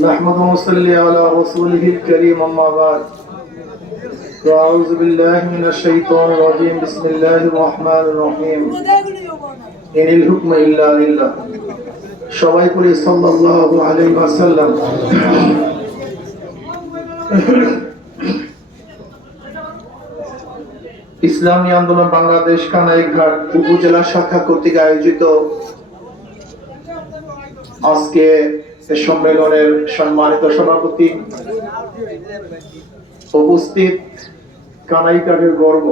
نحمده ونصلي على رسوله الكريم أما بعد أعوذ بالله من الشيطان الرجيم بسم الله الرحمن الرحيم إن الحكم إلا لله সবাই পড়ি সাল্লাল্লাহু আলাইহি ওয়াসাল্লাম। ইসলামী আন্দোলন বাংলাদেশ কানাইঘাট উপজেলা শাখা কর্তৃক আয়োজিত আজকে সম্মেলনের সম্মানিত সভাপতি, উপস্থিত কানাইঘাটের গর্ব,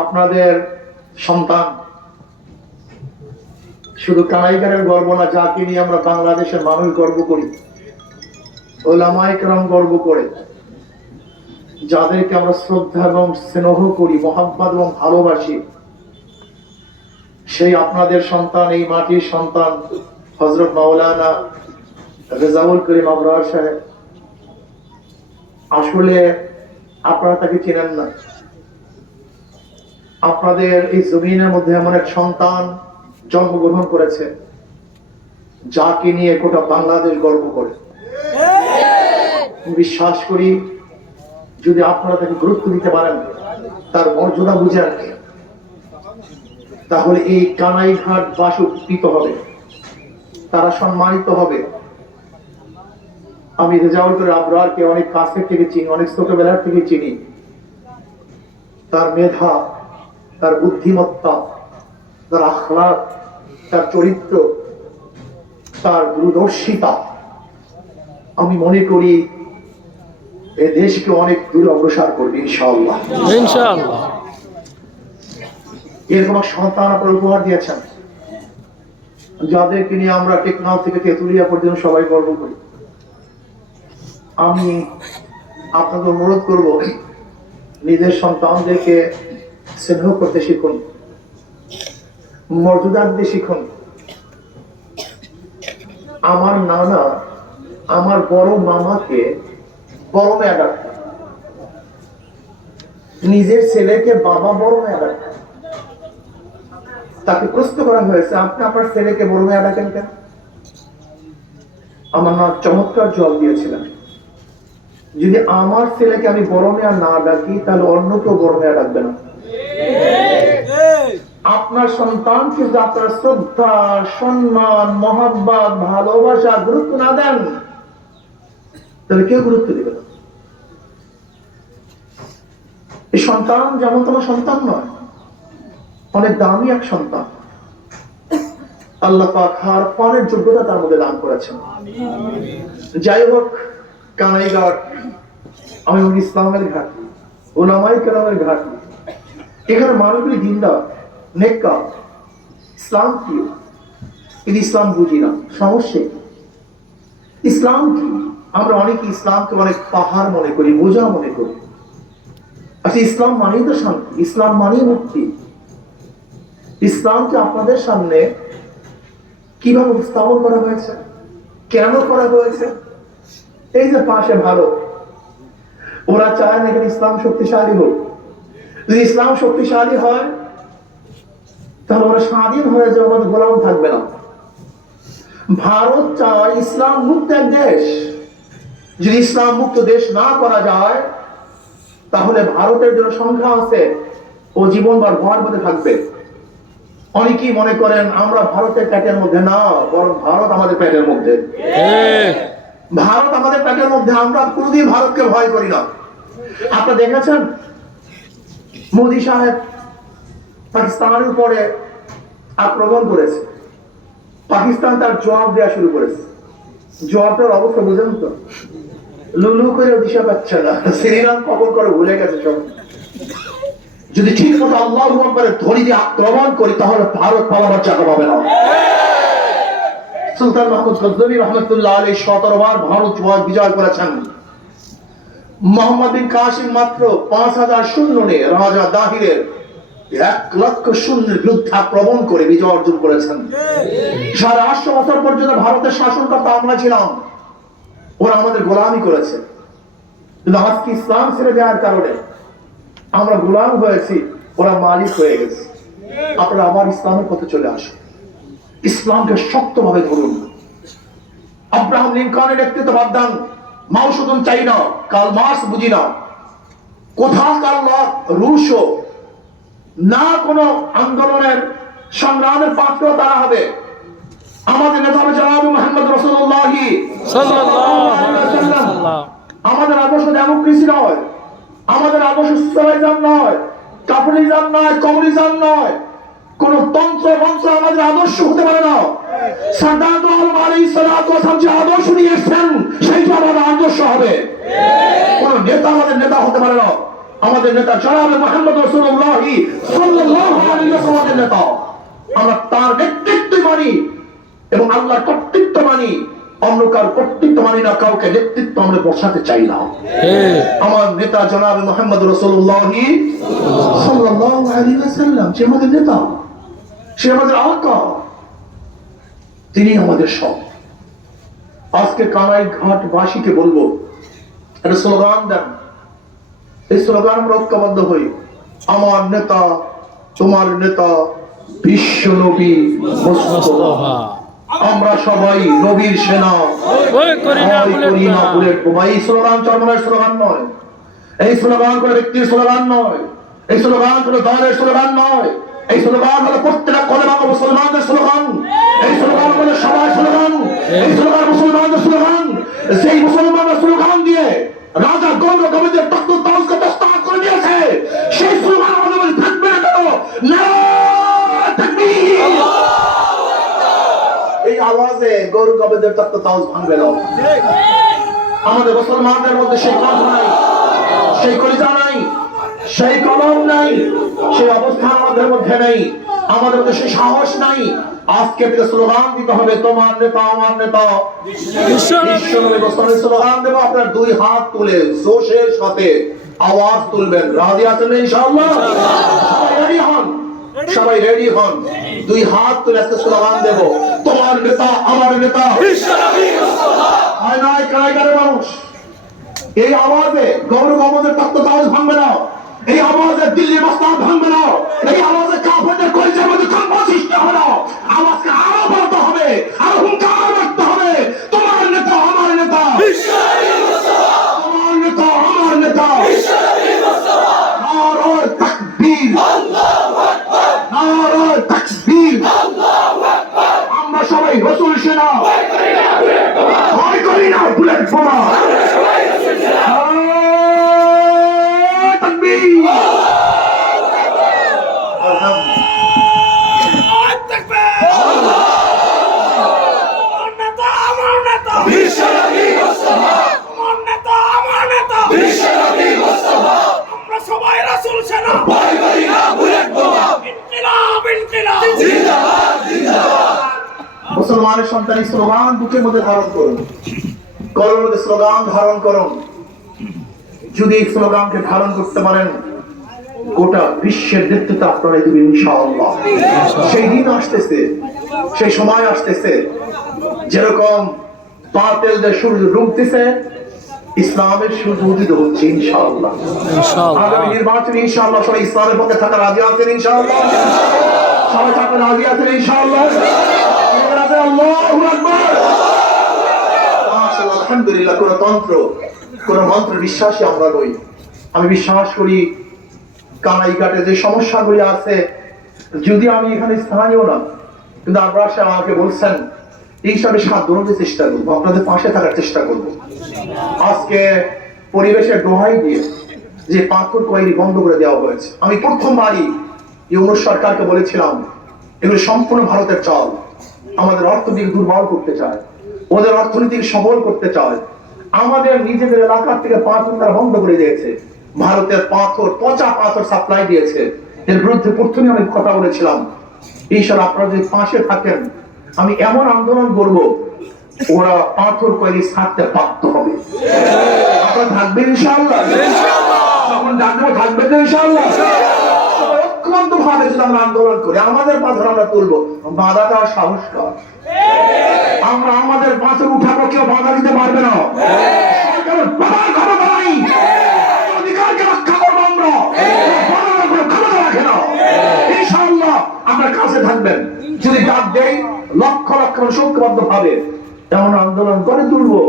আপনাদের সন্তান শুধু কানাইঘাটের গর্ব না, যাকে নিয়ে আমরা বাংলাদেশের মানুষ গর্ব করি, ওলামায়ে কেরাম গর্ব করে, যাদেরকে আমরা শ্রদ্ধা এবং স্নেহ করি, মহাব্বত এবং ভালোবাসি, সেই আপনাদের সন্তান, এই মাটির সন্তান হযরত মাওলানা রেজাউল করিম আবরার সাহেব। আসলে আপনারা তাকে চেনেন না। আপনাদের এই জমিনের মধ্যে এমন এক সন্তান জন্মগ্রহণ করেছে, যাকে নিয়ে গোটা বাংলাদেশ গর্ব করে। বিশ্বাস করি যদি আপনারা তাকে গুরুত্ব দিতে পারেন, তার মর্যাদা বুঝেন, তাহলে এই কানাইঘাট বাস উপকৃত হবে, তারা সম্মানিত হবে। আমি রেজাউল করিম আবরারকে অনেক কাছের থেকে চিনি, অনেক ছোটবেলার থেকে চিনি। তার মেধা, তার বুদ্ধিমত্তা, তার আখলাক, তার চরিত্র, তার দূরদর্শিতা, আমি মনে করি এ দেশকে অনেক দূর অগ্রসর করবে ইনশাআল্লাহ। ইনশাআল্লাহ। এরকম সন্তান আপনারা উপহার দিয়েছেন, যাদেরকে নিয়ে আমরা টেকনাফ থেকে তেঁতুলিয়া পর্যন্ত সবাই গর্ব করি। আমি আপনাকে অনুরোধ করব, নিজের সন্তানদেরকে স্নেহ করতে শিখুন, মর্যাদা দিতে শিখুন। আমার নানা আমার বড় মামাকে বড় মেয়ে ডাকতেন, নিজের ছেলেকে বাবা বড় মেয়ে ডাকতেন। তাকে প্রশ্ন করা হয়েছে, আপনি আপনার ছেলেকে বড় মেয়ে ডাকেন কেন? আমার মা চমৎকার জবাব দিয়েছিলেন, যদি আমার ছেলেকে আমি বড় মেয়ে না ডাকি, তাহলে অন্য কেউ বড় মেয়ে ডাকবে না। আপনার সন্তানকে যদি আপনার শ্রদ্ধা, সম্মান, মহাব্বত, ভালোবাসা, গুরুত্ব না দেন, তাহলে কেউ গুরুত্ব দিবে না। এই সন্তান যেমন তোমার সন্তান নয়, অনেক দামি এক সন্তান। আল্লাহ পাক হার পানের যোগ্যতা তার মধ্যে দান করেছেন। যাই হোক, কানাইঘাট আমি ইসলামের ঘাঁটি, ওলামায়ে কেরামের ঘাঁটি। এখানে মানুষগুলি দিনদার, নেককার। ইসলাম কি? কিন্তু ইসলাম বুঝি না, সমস্যা। ইসলাম কি? আমরা অনেকে ইসলামকে অনেক পাহাড় মনে করি, বোঝা মনে করি। আচ্ছা, ইসলাম মানেই তো শান্তি, ইসলাম মানেই মুক্তি। ইসলামকে আপনাদের সামনে কিভাবে উপস্থাপন করা হয়েছে, কেন করা হয়েছে? এই যে পাশে ভারত, ওরা চায় না এখানে ইসলাম শক্তিশালী হোক। যদি ইসলাম শক্তিশালী হয়, তাহলে ওরা স্বাধীন হয়ে যাবে, আমাদের গোলাম থাকবে না। ভারত চায় ইসলাম মুক্ত এক দেশ। যদি ইসলাম মুক্ত দেশ না করা যায়, তাহলে ভারতের জন্য সংখ্যা আছে, ও জীবনভর ভয়ের মধ্যে থাকবে। অনেকেই মনে করেন আমরা ভারতের পেটের মধ্যে না, বরং ভারত আমাদের পেটের মধ্যে। ভারত আমাদের পেটের মধ্যে, আমরা কোনদিন ভারতকে ভয় করি না। আপনারা দেখেছেন মোদী সাহেব পাকিস্তানের উপরে আক্রমণ করেছে, পাকিস্তান তার জবাব দেওয়া শুরু করেছে। জবাবটার অবস্থা বুঝেন তো? লুলু করে দিশা পাচ্ছে না, শ্রীরাম কখন করে ভুলে গেছে সব। যদি ঠিক মতো আল্লাহু আকবারের ধ্বনি দিয়ে আক্রমণ করি, তাহলে ভারত পালাবার জায়গা পাবে না। সুলতান মাহমুদ গজনবী রহমতুল্লাহ আলাইহি 17 বার ভারত বিজয় করেছেন। মোহাম্মদ বিন কাসিম মাত্র 5000 সৈন্য নিয়ে রাজা দাহিরের 1,00,000 সৈন্যের বিরুদ্ধে আক্রমণ করে বিজয় অর্জন করেছেন। 850 বছর পর্যন্ত ভারতের শাসনকর্তা আমরা ছিলাম, ওরা আমাদের গোলামি করেছে। কিন্তু আজকে ইসলাম ছেড়ে দেওয়ার কারণে আমরা গোলাম হয়েছি, ওরা মালিক হয়ে গেছে। আপনারা আবার ইসলামের পথে চলে আসুন, ইসলামকে শক্তভাবে ধরুন। আব্রাহাম লিঙ্কনের নেতৃত্ব বাদ দেন, মাও সুদুন চাই না, কার্ল মার্কস বুঝি না, কোথাকার লোক রুশও না, কোন আন্দোলনের সংগ্রামের পাত্র তারা হবে। আমাদের নেতা হবে জনাব মুহাম্মদ রাসূলুল্লাহ সাল্লাল্লাহু আলাইহি ওয়াসাল্লাম। আমাদের আদর্শ ডেমোক্রেসি নয়, আমাদের আদর্শ সোশ্যালিজম নয়, ক্যাপিটালিজম নয়, কমিউনিজম নয়, কোন তন্ত্র মন্ত্র আমাদের আদর্শ হতে পারে না। সাদাত আলাইহিস সালাতু ওয়াস সালাম যে আদর্শ নিয়ে এসেছেন সেইটা আমাদের আদর্শ হবে। কোন নেতা আমাদের নেতা হতে পারে না। আমাদের নেতা জনাব মুহাম্মদ রাসূলুল্লাহ সাল্লাল্লাহু আলাইহি ওয়াসাল্লামের নেতা। আমরা তার নেতৃত্ব মানি এবং আল্লাহর কর্তৃত্ব মানি, অন্য কার কর্তৃত্ব মানি না, কাউকে নেতৃত্ব আমরা বসাতে চাই না। আমার নেতা জনাব মুহাম্মদ রাসূলুল্লাহ সাল্লাল্লাহু আলাইহি ওয়াসাল্লাম যে আমাদের নেতা, সে আমাদের আকা, তিনি আমাদের সব। আজকে কানাই ঘাট বাসীকে বলবো, একটা স্লোগান দেন, এই স্লোগান আমরা ঐক্যবদ্ধ হই। আমার নেতা, তোমার নেতা, বিশ্ব নবী মুস্তাফা। আমরা সবাই নবীর সেনা, এই স্লোগান চরমনের স্লোগান নয়, এই স্লোগান করে ব্যক্তির স্লোগান নয়, এই স্লোগান করে দলের স্লোগান নয়, এই স্লোগান হলো প্রত্যেকটা কলেমা মুসলমানদের স্লোগান, এই স্লোগান হলো সবাই স্লোগান, এই স্লোগান মুসলমানদের স্লোগান। সেই মুসলমানদের স্লোগান দিয়ে রাজা গৌর গোবিন্দের তত্ত্ব তাজকে প্রস্তাব করে দিয়েছে, সেই স্লোগান আমাদের মধ্যে থাকবে না কেন? নারায়ে তাকবীর। এই আওয়াজে গৌর গোবিন্দের তত্ত্ব তাজ ভাঙবে না। আমাদের মুসলমানদের মধ্যে সেই কলম নাই, সেই কলিজা নাই, সেই কলম নাই, সেই অবস্থান আমাদের মধ্যে নেই, আমাদের মধ্যে সেই সাহস নাই। আজকে থেকে স্লোগান দিতে হবে, তোমার নেতা আমার নেতা বিশ্বনবী মুস্তাফা। স্লোগান দেব, আপনার দুই হাত তুলে জোশের সাথে আওয়াজ তুলবেন। রাজি আছেন ইনশাআল্লাহ? সবাই রেডি হন, সবাই রেডি হন, দুই হাত তুলে আজকে স্লোগান দেব, তোমার নেতা আমার নেতা বিশ্বনবী মুস্তাফা। হয় নাই কারাগারের মানুষ, এই আওয়াজে গৌর গোবিন্দের তত্ত্ব তাজ ভাঙবে না, এই আওয়াজে দিল্লির মস্তান ভাঙবে না, এই আওয়াজে কাফেরদের কলিজার মধ্যে কম্প সৃষ্টি হবে না। আওয়াজকে আরো বলতে হবে, আরো হুঙ্কার রাখতে হবে, তোমার নেতা আমার নেতা বিশ্বনবী মুস্তাফা, তোমার নেতা আমার নেতা বিশ্বনবী মুস্তাফা। নারায়ে তাকবীর, আল্লাহু আকবার, নারায়ে তাকবীর, আল্লাহু আকবার। আমরা সবাই রাসূল সেনা, ভয় করি না বুলেট বোমা, আমরা সবাই রাসূল সেনা। মুসলমানের সন্তান স্লোগান বুকের মধ্যে ধারণ করুন, কলমের মধ্যে স্লোগান ধারণ করুন। যদি এই স্লোগানকে ধারণ করতে পারেন, গোটা বিশ্বের নেতৃত্ব আপনারা দিবেন ইনশাআল্লাহ। সেই দিন আসতেছে, সেই সময় আসতেছে, যেরকম বাতিলদের সূর্য ডুবতেছে, ইসলামের সূর্য উদিত হচ্ছে ইনশাআল্লাহ। আগামী নির্বাচনে ইনশাআল্লাহ সবাই ইসলামের পক্ষে থাকা রাজি আছেন ইনশাআল্লাহ? সবাই থাকতে রাজি আছেন ইনশাআল্লাহ? আল্লাহু আকবার, আলহামদুলিল্লাহ। কোন তন্ত্র, কোন মন্ত্র বিশ্বাসী আমরা নই। আমি বিশ্বাস করি কানাইঘাটে যে সমস্যাগুলি আছে, যদি আমি এখানে স্থানীয় না, কিন্তু আপনারা আমাকে বলছেন, এই হিসাবে সাথ ধরতে চেষ্টা করবো, আপনাদের পাশে থাকার চেষ্টা করব। আজকে পরিবেশের দোহাই দিয়ে যে পাথর কয়েরি বন্ধ করে দেওয়া হয়েছে, আমি প্রথমবারই ইউনূস সরকারকে বলেছিলাম, এগুলো সম্পূর্ণ ভারতের চাল, আমাদের অর্থনীতি দুর্বল করতে চায়, ওদের অর্থনীতিকে সবল করতে চায়। আমাদের নিজেদের এলাকার থেকে পাথর তারা বন্ধ করে দিয়েছে, ভারতের পাথর, পচা পাথর সাপ্লাই দিয়েছে। এর বিরুদ্ধে প্রথমে আমি কথা বলেছিলাম, ঈশ্বর আপনারা যদি পাশে থাকেন, আমি এমন আন্দোলন করব, ওরা পাথর কয়েরি ছাড়তে বাধ্য হবে। আপনারা থাকবেন ইনশাআল্লাহ? যখন ডাকবো থাকবেন তো ইনশাআল্লাহ? ঐক্যবদ্ধ ভাবে যদি আমরা আন্দোলন করি, আমাদের পাথর আমরা তুলবো, বাধা দেওয়ার সাহস কর। আমরা আমাদের পাথর উঠাবো, কেউ বাধা দিতে পারবে না। সরকারের বাধার ক্ষমতা নাই, অধিকারকে রক্ষা করবো আমরা, বাধার কোনো ক্ষমতা রাখে না। ইনশাআল্লাহ আপনার কাছে থাকবেন, যদি ডাক দেই লক্ষ লক্ষ ঐক্যবদ্ধ ভাবে এমন আন্দোলন করে তুলবো,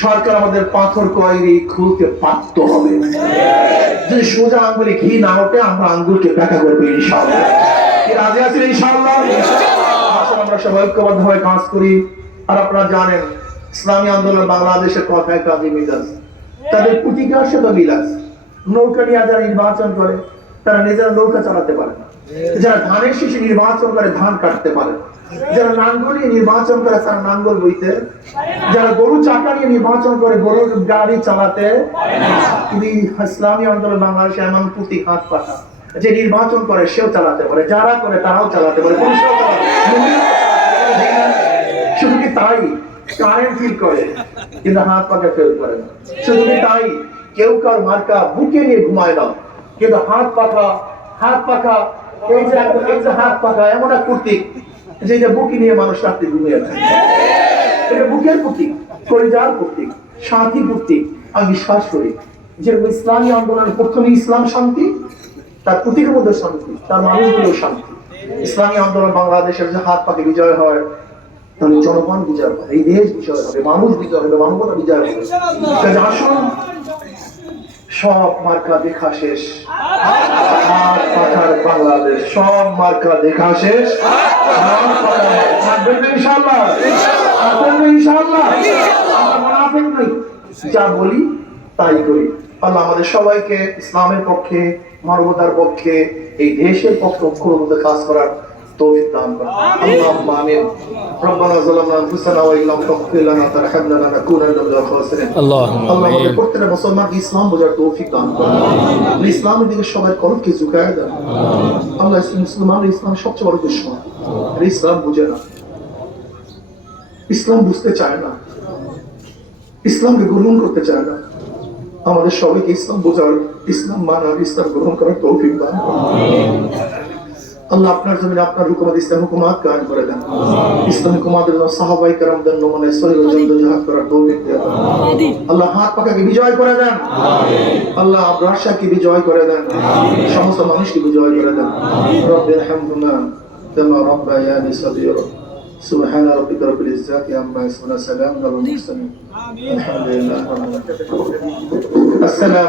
সরকার আমাদের পাথর কয়েরি খুলতে বাধ্য হবে। যদি সোজা আঙ্গুলে ঘি না ওঠে, আমরা আঙ্গুলকে ব্যাখ্যা করবো ইনশাআল্লাহ। কি রাজি আছেন ইনশাআল্লাহ? আসলে আমরা সবাই ঐক্যবদ্ধ হয়ে কাজ করি। আর আপনারা জানেন, ইসলামী আন্দোলন বাংলাদেশের কথায় কাজী মিজাজ, তাদের প্রতিকার সেবা মিলাজ। নৌকা নিয়ে যারা নির্বাচন করে, তারা নিজেরা নৌকা চালাতে পারে না। যারা ধানের শীষে নির্বাচন করে, ধান কাটতে পারে না। যারা নাঙ্গল নিয়ে নির্বাচন করে, তারা নাঙ্গল বইতে। যারা গরু চাকা নিয়ে নির্বাচন করে, গরুর গাড়ি চালাতে। কিন্তু ইসলামী আন্দোলন বাংলাদেশে এমন প্রতীক হাত পাখা, যে নির্বাচন করে সেও চালাতে পারে, যারা করে তারাও চালাতে পারে, পুলিশরাও চালাতে পারে। শুধু কি তাই, কারেন্ট ফিল করে কিন্তু হাত পাখা ফেল করে না। শুধু কি তাই, কেউ কার মার্কা বুকে নিয়ে ঘুমায় না, কিন্তু হাত পাখা এই যে হাত পাখা এমন এক প্রতীক, যেটা বুকে নিয়ে মানুষ রাত্রে ঘুমিয়ে থাকে। এটা বুকের প্রতীক, কলিজার প্রতীক, শান্তি প্রতীক। আমি বিশ্বাস করি যে ইসলামী আন্দোলন প্রথমে ইসলাম শান্তি, তার প্রতীকের মধ্যে শান্তি, তার মানুষগুলো শান্তি। ইসলামী আন্দোলন বাংলাদেশের যে হাত পাকে বিজয় হয়, তাহলে জনগণ বিজয় হবে, এই দেশ বিজয় হবে, মানুষ বিজয় হবে, মানবতা বিজয় হবে। আসুন, সব মার্কা দেখা শেষ, বাংলাদেশ সব মার্কা দেখা শেষ। ইনশাআল্লাহ, যা বলি তাই করি। আল্লাহ আমাদের সবাইকে ইসলামের পক্ষে, মানবতার পক্ষে, এই দেশের পক্ষে ঐক্যবদ্ধ কাজ করার তৌফিক দান করেন। আল্লাহুম্মা আমিন। রব্বানা যালামনা আনফুসানা ওয়া ইল্লাম তাগফির লানা তারহামনা লানাকুনান্না মিনাল খাসিরিন। আল্লাহুম্মা আমিন। আমাদের প্রত্যেকটা মুসলমানকে ইসলাম বোঝার তৌফিক দান করেন। ইসলামের দিকে সবাই কলবকে ঝুঁকায় দেন। আল্লাহ মুসলমানরা ইসলাম সবচেয়ে বড় দুশমন। ইসলাম বুঝে না, ইসলাম বুঝতে চায় না, ইসলামকে গ্রহণ করতে চায় না। আমাদের সবাইকে ইসলাম বোঝার, ইসলাম মানার, ইসলাম গ্রহণ করার তৌফিক দান করেন। আল্লাহ আপনার জমিনে আপনার হুকুমত ইসলাম হুকুমাত কায়েম করে দেন। ইসলাম হুকুমাতের জন্য সাহাবায়ে কেরামদের নমুনায় সহিহ জিহাদ করার তৌফিক দেন। আল্লাহ হাত পাকাকে বিজয় করে দেন। আল্লাহ রাশিয়াকে বিজয় করে দেন। সমস্ত মানুষকে বিজয় করে দেন। রব্বির হামহুমা কামা রাব্বায়ানি সগীরা। সুবহান রাব্বিকা রাব্বিল ইজ্জাতি আম্মা ইয়াসিফুন, সালাmun আলাল মুরসালিন, আলহামদুলিল্লাহি রাব্বিল আলামিন। আসসালামু